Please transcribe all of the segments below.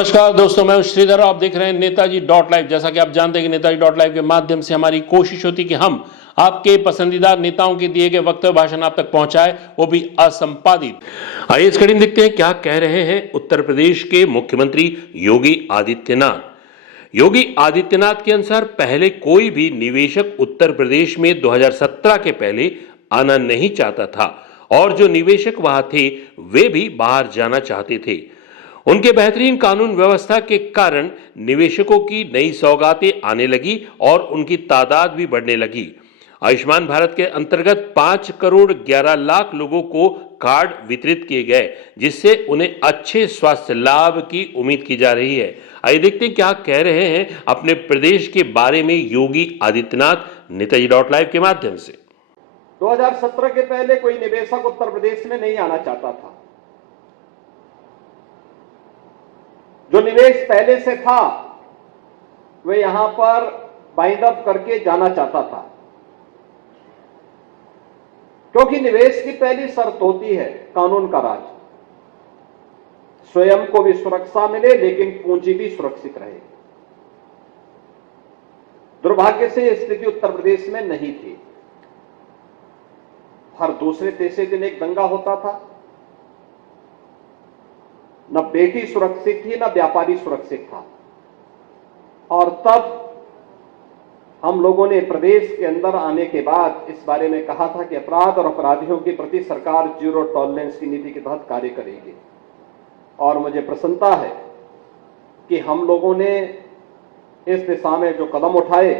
नमस्कार दोस्तों, मैं हूं श्रीधर। आप देख रहे हैं नेताजी डॉट लाइव। जैसा कि आप जानते हैं कि नेताजी डॉट लाइव के माध्यम से हमारी कोशिश होती है कि हम आपके पसंदीदा नेताओं के दिए गए वक्तव्य भाषण आप तक पहुंचाए, वो भी असंपादित। आइए इस कड़ी में देखते हैं क्या कह रहे हैं उत्तर प्रदेश के मुख्यमंत्री योगी आदित्यनाथ। योगी आदित्यनाथ के अनुसार पहले कोई भी निवेशक उत्तर प्रदेश में 2017 के पहले आना नहीं चाहता था और जो निवेशक वहां थे वे भी बाहर जाना चाहते थे। उनके बेहतरीन कानून व्यवस्था के कारण निवेशकों की नई सौगातें आने लगी और उनकी तादाद भी बढ़ने लगी। आयुष्मान भारत के अंतर्गत 5 करोड़ 11 लाख लोगों को कार्ड वितरित किए गए, जिससे उन्हें अच्छे स्वास्थ्य लाभ की उम्मीद की जा रही है। आइए देखते हैं क्या कह रहे हैं अपने प्रदेश के बारे में योगी आदित्यनाथ नेताजी डॉट लाइव के माध्यम से। 2017 के पहले कोई निवेशक उत्तर प्रदेश में नहीं आना चाहता था। जो निवेश पहले से था वे यहां पर बाइंड अप करके जाना चाहता था, क्योंकि निवेश की पहली शर्त होती है कानून का राज। स्वयं को भी सुरक्षा मिले लेकिन पूंजी भी सुरक्षित रहे। दुर्भाग्य से यह स्थिति उत्तर प्रदेश में नहीं थी। हर दूसरे तीसरे दिन एक दंगा होता था। न बेटी सुरक्षित थी, न व्यापारी सुरक्षित था। और तब हम लोगों ने प्रदेश के अंदर आने के बाद इस बारे में कहा था कि अपराध और अपराधियों के प्रति सरकार जीरो टॉलरेंस की नीति के तहत कार्य करेगी। और मुझे प्रसन्नता है कि हम लोगों ने इस दिशा में जो कदम उठाए,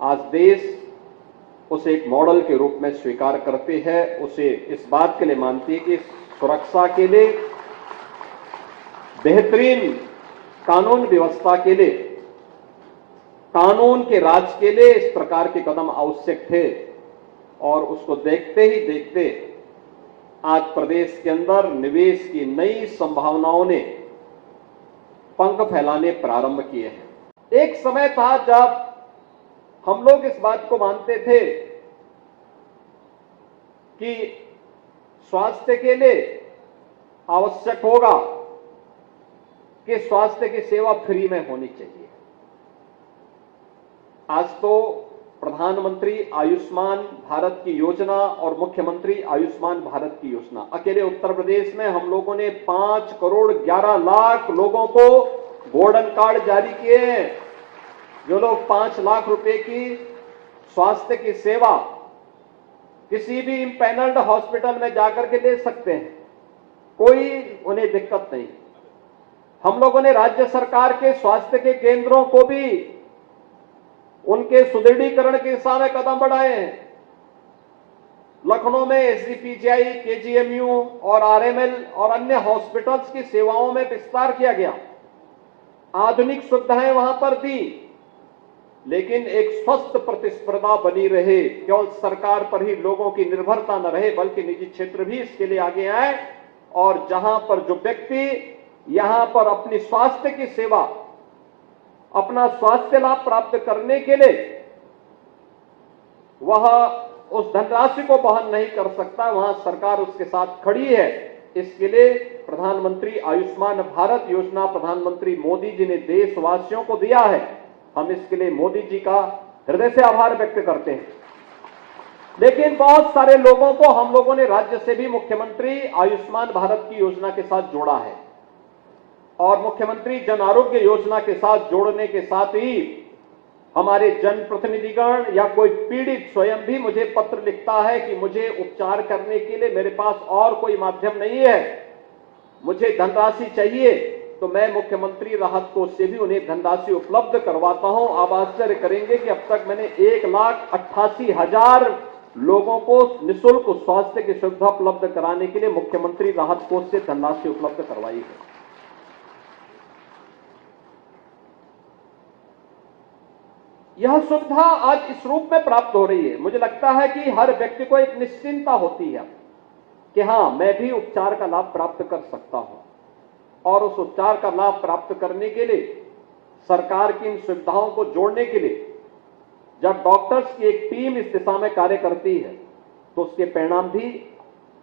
आज देश उसे एक मॉडल के रूप में स्वीकार करते हैं। उसे इस बात के लिए मानती है कि सुरक्षा के लिए, बेहतरीन कानून व्यवस्था के लिए, कानून के राज के लिए इस प्रकार के कदम आवश्यक थे। और उसको देखते ही देखते आज प्रदेश के अंदर निवेश की नई संभावनाओं ने पंख फैलाने प्रारंभ किए हैं। एक समय था जब हम लोग इस बात को मानते थे कि स्वास्थ्य के लिए आवश्यक होगा कि स्वास्थ्य की सेवा फ्री में होनी चाहिए। आज तो प्रधानमंत्री आयुष्मान भारत की योजना और मुख्यमंत्री आयुष्मान भारत की योजना, अकेले उत्तर प्रदेश में हम लोगों ने 5 करोड़ 11 लाख लोगों को गोल्डन कार्ड जारी किए हैं। जो लोग 5 लाख रुपए की स्वास्थ्य की सेवा किसी भी इम्पैनल्ड हॉस्पिटल में जाकर के ले सकते हैं, कोई उन्हें दिक्कत नहीं। हम लोगों ने राज्य सरकार के स्वास्थ्य के केंद्रों को भी उनके सुदृढ़ीकरण के दिशा में कदम बढ़ाए हैं। लखनऊ में एसजीपीजीआई, केजीएमयू और आरएमएल और अन्य हॉस्पिटल्स की सेवाओं में विस्तार किया गया। आधुनिक सुविधाएं वहां पर दी, लेकिन एक स्वस्थ प्रतिस्पर्धा बनी रहे। केवल सरकार पर ही लोगों की निर्भरता न रहे, बल्कि निजी क्षेत्र भी इसके लिए आगे आए। और जहां पर जो व्यक्ति यहां पर अपनी स्वास्थ्य की सेवा, अपना स्वास्थ्य लाभ प्राप्त करने के लिए वह उस धनराशि को वहन नहीं कर सकता, वहां सरकार उसके साथ खड़ी है। इसके लिए प्रधानमंत्री आयुष्मान भारत योजना प्रधानमंत्री मोदी जी ने देशवासियों को दिया है। हम इसके लिए मोदी जी का हृदय से आभार व्यक्त करते हैं। लेकिन बहुत सारे लोगों को हम लोगों ने राज्य से भी मुख्यमंत्री आयुष्मान भारत की योजना के साथ जोड़ा है। और मुख्यमंत्री जन आरोग्य योजना के साथ जोड़ने के साथ ही हमारे जनप्रतिनिधिगण या कोई पीड़ित स्वयं भी मुझे पत्र लिखता है कि मुझे उपचार करने के लिए मेरे पास और कोई माध्यम नहीं है, मुझे धनराशि चाहिए, तो मैं मुख्यमंत्री राहत कोष से भी उन्हें धनराशि उपलब्ध करवाता हूं। आप आश्चर्य करेंगे कि अब तक मैंने 1,88,000 लोगों को निःशुल्क स्वास्थ्य की सुविधा उपलब्ध कराने के लिए मुख्यमंत्री राहत कोष से धनराशि उपलब्ध करवाई है। यह सुविधा आज इस रूप में प्राप्त हो रही है। मुझे लगता है कि हर व्यक्ति को एक निश्चिंतता होती है कि हां, मैं भी उपचार का लाभ प्राप्त कर सकता हूं। और उस उपचार का लाभ प्राप्त करने के लिए सरकार की इन सुविधाओं को जोड़ने के लिए जब डॉक्टर्स की एक टीम इस दिशा में कार्य करती है, तो उसके परिणाम भी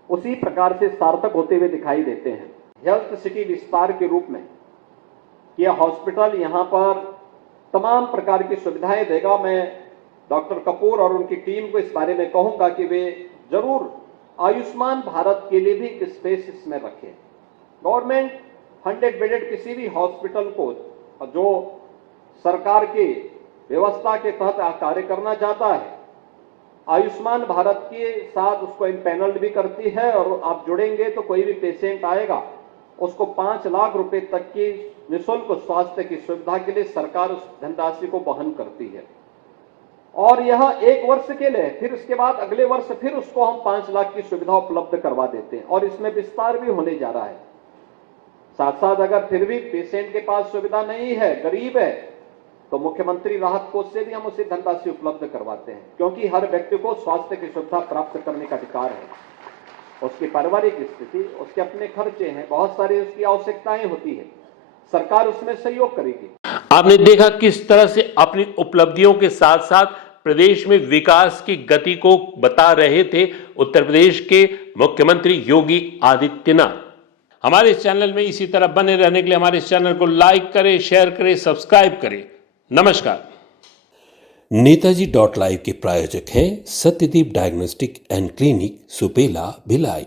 उसी प्रकार से सार्थक होते हुए दिखाई देते हैं। हेल्थ सिटी विस्तार के रूप में कि यह हॉस्पिटल यहाँ पर तमाम प्रकार की सुविधाएं देगा। मैं डॉक्टर कपूर और उनकी टीम को इस बारे में कहूंगा कि वे जरूर आयुष्मान भारत के लिए भी एक स्पेस इसमें रखें। गवर्नमेंट 100 बेडेड किसी भी हॉस्पिटल को जो सरकार की व्यवस्था के तहत कार्य करना चाहता है, आयुष्मान भारत के साथ उसको इम्पैनल्ड भी करती है, और आप जुड़ेंगे तो कोई भी पेशेंट आएगा उसको 5 लाख रुपए तक की निःशुल्क स्वास्थ्य की सुविधा के लिए सरकार उस धनराशि को वहन करती है। और यह 1 वर्ष के लिए, फिर उसके बाद अगले वर्ष फिर उसको हम 5 लाख की सुविधा उपलब्ध करवा देते हैं, और इसमें विस्तार भी होने जा रहा है। साथ साथ अगर फिर भी पेशेंट के पास सुविधा नहीं है, गरीब है, तो मुख्यमंत्री राहत कोष से भी हम उसे धनराशि उपलब्ध करवाते हैं, क्योंकि हर व्यक्ति को स्वास्थ्य की सुविधा प्राप्त करने का अधिकार है। उसकी पारिवारिक स्थिति, उसके अपने खर्चे हैं, बहुत सारी उसकी आवश्यकताएं होती है, सरकार उसमें सहयोग करेगी। आपने देखा किस तरह से अपनी उपलब्धियों के साथ साथ प्रदेश में विकास की गति को बता रहे थे उत्तर प्रदेश के मुख्यमंत्री योगी आदित्यनाथ। हमारे इस चैनल में इसी तरह बने रहने के लिए हमारे इस चैनल को लाइक करें, शेयर करें, सब्सक्राइब करें। नमस्कार। नेताजी .live के प्रायोजक हैं Satyadeep diagnostic and clinic, Supela, Bhilai.